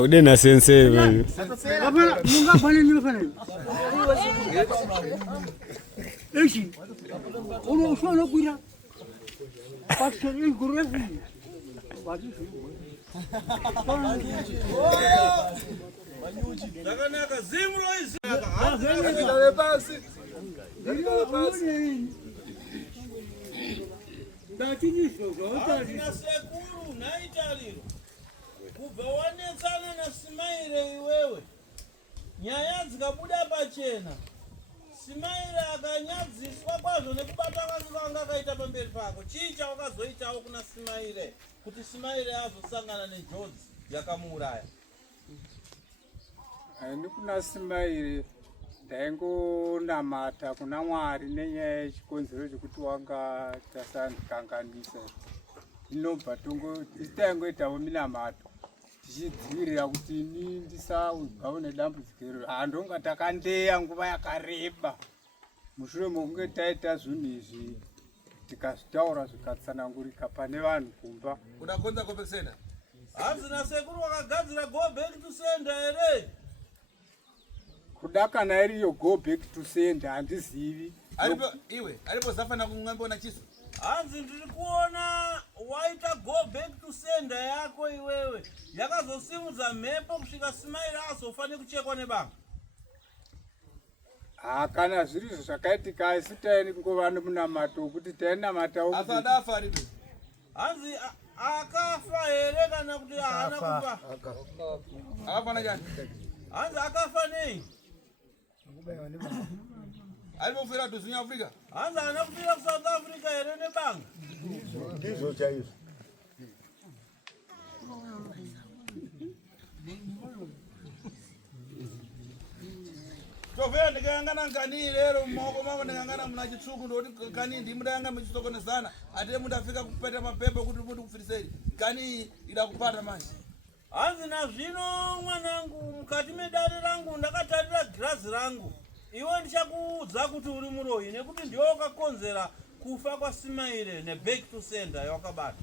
ude na sense bwana. Hapana, munga fanya nini fanya? Eshi. Unaosha kuira. Pastor guru hivi. Badi. Dakanaka zimro hizi. Basi. Lakini na sekuru na italiro. Kuvawanetsana na Simaire iwewe. Nyaya dzikabuda pachena. Simaire akanyadziswa kwazvo nekubata kwazvo akaita pamberi pako. Chicha wakazoitawo kuna Simaire kuti Simaire azosangana nejodzi yakamuuraya. Haindi kuna Simaire ndaingonamata kuna Mwari nenyaya yechikonzero chekuti wanga tasandikanganisa. Inobva taingoitawo minamato tichidzivirira kuti ini ndisaugawo nedambudziko iro. Ndonga takandeya nguva yakareba. Mushure mokunge taita zvinhu izvi tikazvitaura zvikatsanangurika pane vanhu kumba. Unakonza go back to sender. Hanzi na sekuru wakagadzira go back to sender ere. Kuda kana iriyo go back to sender handizivi. Alipo zafana kung'ambo na chiso. Hanzi ndiri kuona waita go back to sender yako iwewe. Yakazosimudza mhepo kusvika Simaire azofane kuchekwa nebanga. Kana zviri zvakaitika asi taini ngova nemunamato kuti tainamatawo asadafa ribe. Hanzi akafa here kana kuti haana kufa? Akafa njani? Hanzi akafa nei? Alipofira tu South Africa. Hanzi anakufira ku South Africa here nebanga. ndizo chaizvo. Tovera ndikayangana ngani lero mmaoko mako ndikayangana muna chitsuku ndoti ngani ndimudayanga muchisokonezana ate mudafika kupeta mapepo kuti muti kufirisei ngani ida kupata manje. Hanzi na zvino mwanangu mukati medare rangu ndakatarira girazi rangu iwe ndichakuudza kuti uri muroyi nekuti ndiwe wakakonzera kufa kwa Simaire ne back to sender yawakabata.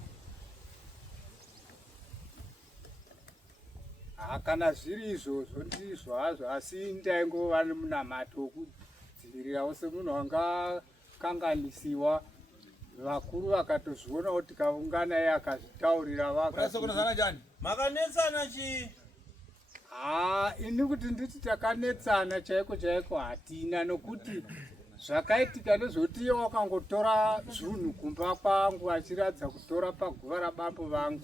Kana zviri izvozvo ndizvo hazvo asi ndaingova nemunamato wekudzivirirawo semunhu wanga kanganisiwa. Vakuru vakatozviona kuti kaungana iye akazvitaurira vakasokonezana njani? Makanetsana chi? Ini kuti nditi takanetsana chaiko chaiko hatina nokuti zvakaitika nezvoti iye wakangotora zvinhu kumba kwangu achiradza kutora paguva rabambo vangu.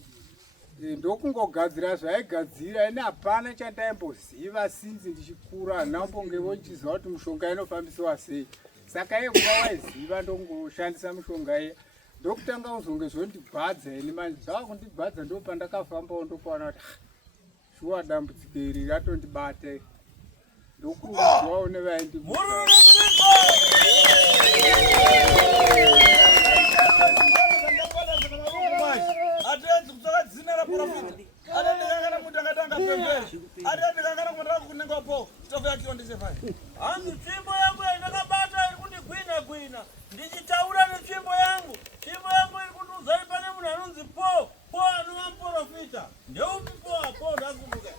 Ndokungogadzira zvaigadzira ini hapana chandaimboziva sinzi ndichikura handambongevo ndichiziva kuti mushonga inofambisiwa sei. Saka iye kuva waiziva ndongoshandisa mushonga iye ndokutanga kuzonge zvondibhadza ini manje zvava kundibhadza ndopandakafambawo ndokuona kuti shuwa dambudziko iri ratondibata ndokuudzwawo nevaindi atenzi kutsvaka dzina raprofita atendikangana muti akatanga pemberi atendikangana kumataka kunengapo stofu yakiwa ndisefai. Hanzi tsvimbo yangu yandakabata iri kundigwina gwina ndichitaura netsvimbo yangu. Tsvimbo yangu iri kundiudza ri pane munhu anonzi po anova muprofita. Ndeupi po apo ndakumbuka.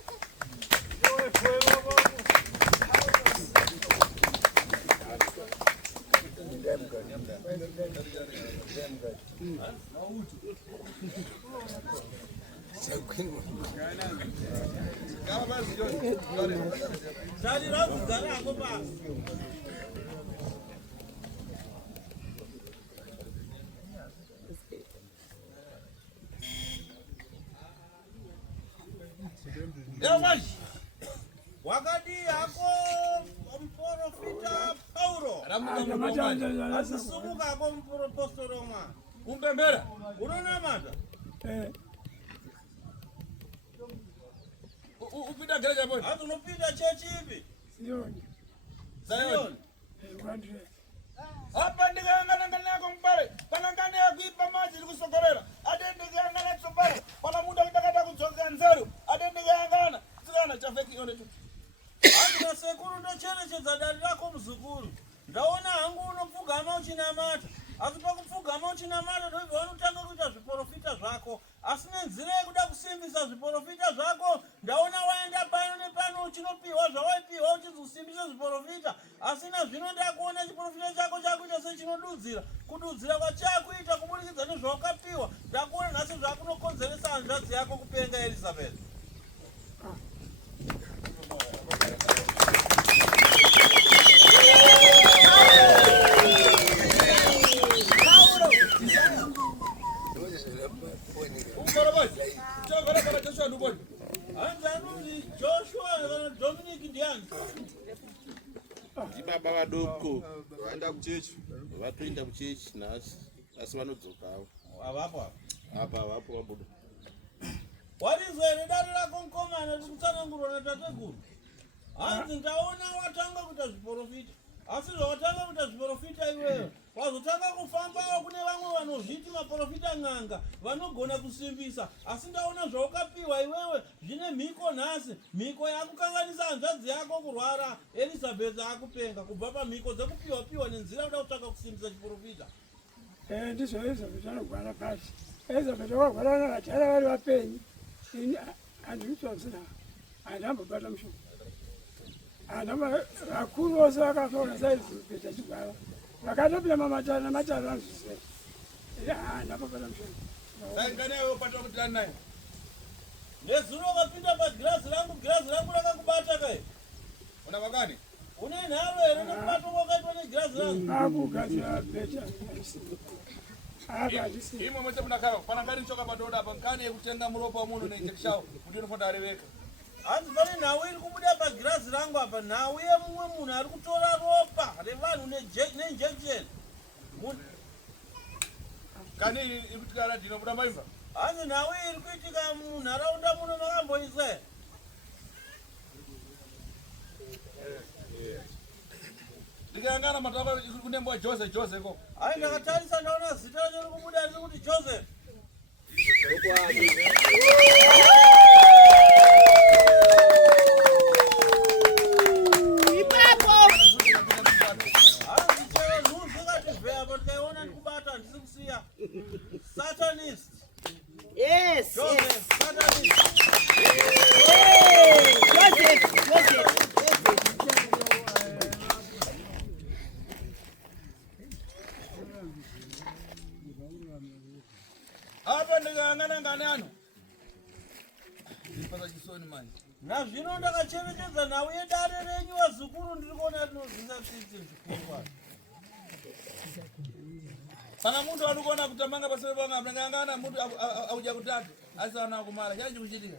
Sali rangu garako basi. Yamaji. Wakati yako mprofita Paulo. Asisumuka yako mprofita Roma. Kumpembera. Unaona mata? Upita gereja hapo. Hapo unapita chechi hivi? Sioni. Zion. Hapa ndikayangana ngani yako mbale. Pana ngani ya kuipa maji likusokorera. Ade ndikayangana tsopara. Pana muda kutakata kudzoka nzeru. Ade ndikayangana. Sikana chafeki yone tu. Hapo na sekuru ndo chene chedza dali lako mzukuru. Ndaona uchinamata. Asi pakupfugama uchinamata ndobva vanotanga kuita zviprofita zvako. Asi nenzira yekuda kusimbisa zviprofita zvako, ndaona waenda pano nepano uchinopiwa zvawaipiwa uchizosimbisa zviprofita. Asi nazvino ndakuona chiprofita chako chakuita sechinodudzira. Kududzira kwachakuita kubudikidza nezvawakapiwa. Ndakuona nhasi zvakunokonzeresa hanzvadzi yako kupenga Elizabeth. Baba vadoko vaenda kuchechi, vatoenda kuchechi nhasi, asi vanodzokawo. Avapo vabuda. Warizwa ere dare rako mukomana ririkutsanangurwa natateguru? Hanzi ndaona watanga kuita zviprofita. Asi zvawatanga kuita zviprofita iwewe, wazotanga kufambawo kune vamwe vanozviti maprofita n'anga vanogona kusimbisa. Asi ndaona zvawakapiwa iwewe zvine mhiko nhasi. Mhiko yakukanganisa hanzvadzi yako kurwara, Elizabeth akupenga kubva pamhiko dzekupiwa nenzira kuda kutanga kusimbisa chiprofita. Ndizvo Elizabeth anogwara pasi. Elizabeth wakagwara navachara vari vapenyu. Ini handikutsvakusina, handambobata mushoko. Vakuru vose vakafona saElizabeth achigwara. Vakatopinda mamatara vanozvisei. Handambobata mushoko. Sainganewe upata kutana naye. Nezuro wakapinda pagirazi rangu rakakubata kai. Una wakani? Une nharo ere nekubata wakaitwa negirazi rangu? Akugadzira beta. Imwe mwese munakara pana ngari nchoka padoda apa nkani yekutenga muropa womunhu neinjection kuti unofanira areveka. Hanzi pane nhau iri kubuda pagirazi rangu apa, nhau yemumwe munhu ari kutora ropa revanhu neinjection. Kani iri kuitika radhino muda maimba? Hanzi nhau iri kuitika munharaunda muno makamboisa. Ndikangana mataka kunembo Joseph ko. Hayi ndakatarisa ndaona zita riri kubuda riri kuti Joseph. Ipapo. Hanzi chero nhuzi ngati vhea but kaiona ndikubata ndisi kusiya. Satanist. Yes. Joseph, Satanist. Joseph. Apa ndikangana nganano. Ndipasa chisoni manje. Nazvino ndakacherechedza nhau yedare renyu wazukuru ndirikuona rinozvisa tsitsi zvikuru. Kana muntu ari kuona kutamanga pasere panga ndakangana muntu auja kutatu asana kumara chaje kuchitika.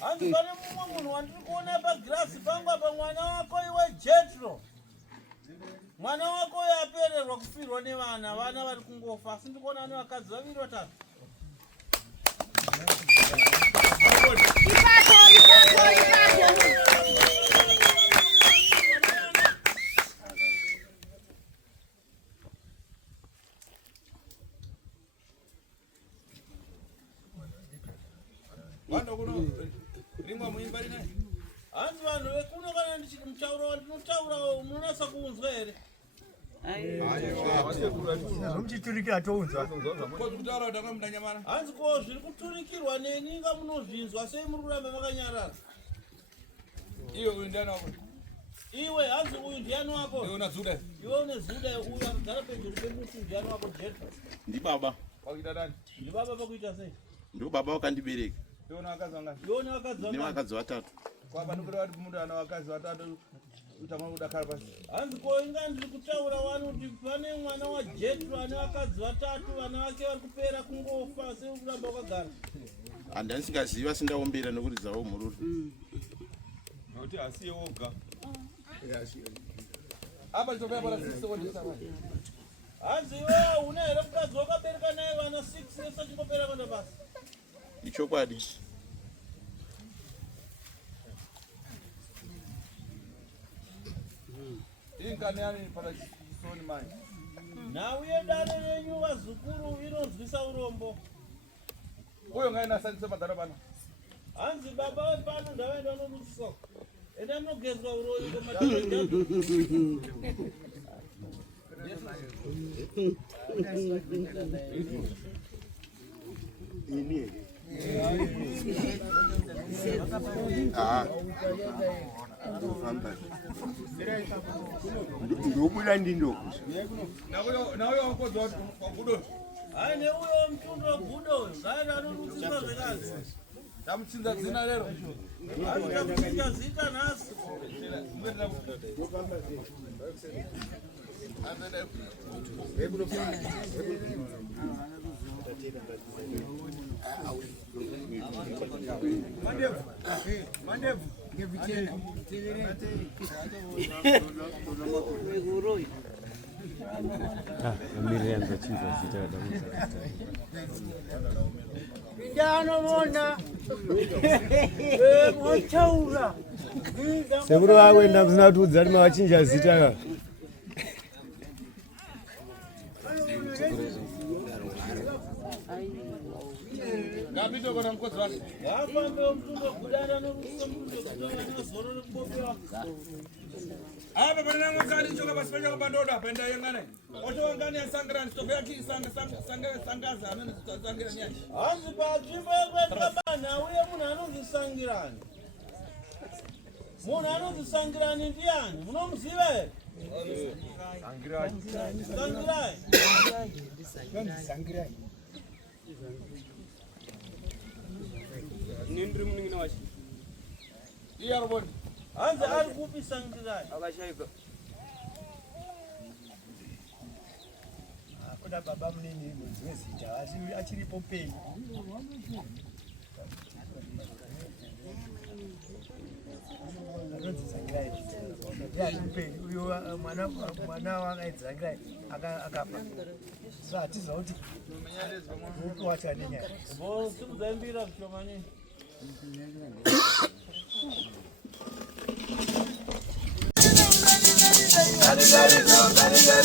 Hanzi pane mumwe munhu wandiri kuona pagirasi pangu apa, mwana wako iwe Jetro. Mwana wako yapererwa kufirwa nevana vari kungofa. Asi ndikuona ane vakadzi vaviri vatatu. Wanda kuno rimwa muimba rinaye. Hanzi vanhu vekuno kana ndichimutaura wandinotaura munonasa kuunzwa here? Zvomuchiturikira tounzwa. Kutaura kuti amwe mudanyamara. Hanzi ko zviri kuturikirwa neni nga munozvinzwa sei muri kuramba makanyarara? Iwe uyu ndiani wako? Iwe hanzi uyu ndiani wako? Iwe una Zuda. Iwe une Zuda uyu akagara pemberi pemuti ndiani wako Jetro? Ndi baba. Wakuita dani? Ndi baba pakuita sei? Ndo baba wakandibereka. Iwe una vakadzi vangani? Iwe una vakadzi vangani? Ndine vakadzi vatatu. Kwapa ndikura kuti munhu ana vakadzi vatatu utamwa kudakara pasi. Hanzi ko inga ndiri kutaura wani kuti pane mwana waJetro ane vakadzi vatatu, vana vake vari kupera kungofa sei kuramba wakagara. Handisingaziva sindaombera nokuti dzawo mururu. Nokuti asiye woga. Apa chitopera para 6 seconds sasa. Hanzi wewe una here mukadzi wakabereka naye vana 6 yese chingopera kwenda pasi. Ichokwadi. Ingani para chisoni manje. Nhau yedare renyu vazukuru inonzwisa urombo. Uyo ngainasandise madhara pano. Hanzi baba wepano ndavaenda nomutsoko. Enda munogezwa uroyi komadhara. ndobula ndindo nawe wakodwa wagudo hayi neuyo mtundo wagudo ngaenda anokutsisa zvekazi tamutsinza zina lero azitakutsika zita nhasi mandevu ngevichena amiri yangu chinza zita damusa Vijana mona. Mwachaura. sekuru wakwenda kusinatudza kuti mawachinja zita ngapito kona mkodzi wake wafambe mtundo kudana nokusa mtundo kudana nezoro rekubopewa apa pana ngakali choka basi panya kubandoda penda yengane oto ngani yasangira nstofe yaki sangaza amene sangira nyashi hanzi panzvimbo yekwekabana uye munhu anozisangirani munhu anozisangirani ndiani munomuziva here sangirai nindiri muningina wachi iye aruboni hanzi ari kupi sangirai akashaika kuna baba munini mwezita achiripo penyu anonzisangirai yatimupeni uyo mwana wakaedzangirai akafa so hatiziva kuti upi wacho ane nyaya simudzaimbira zvishomani Gani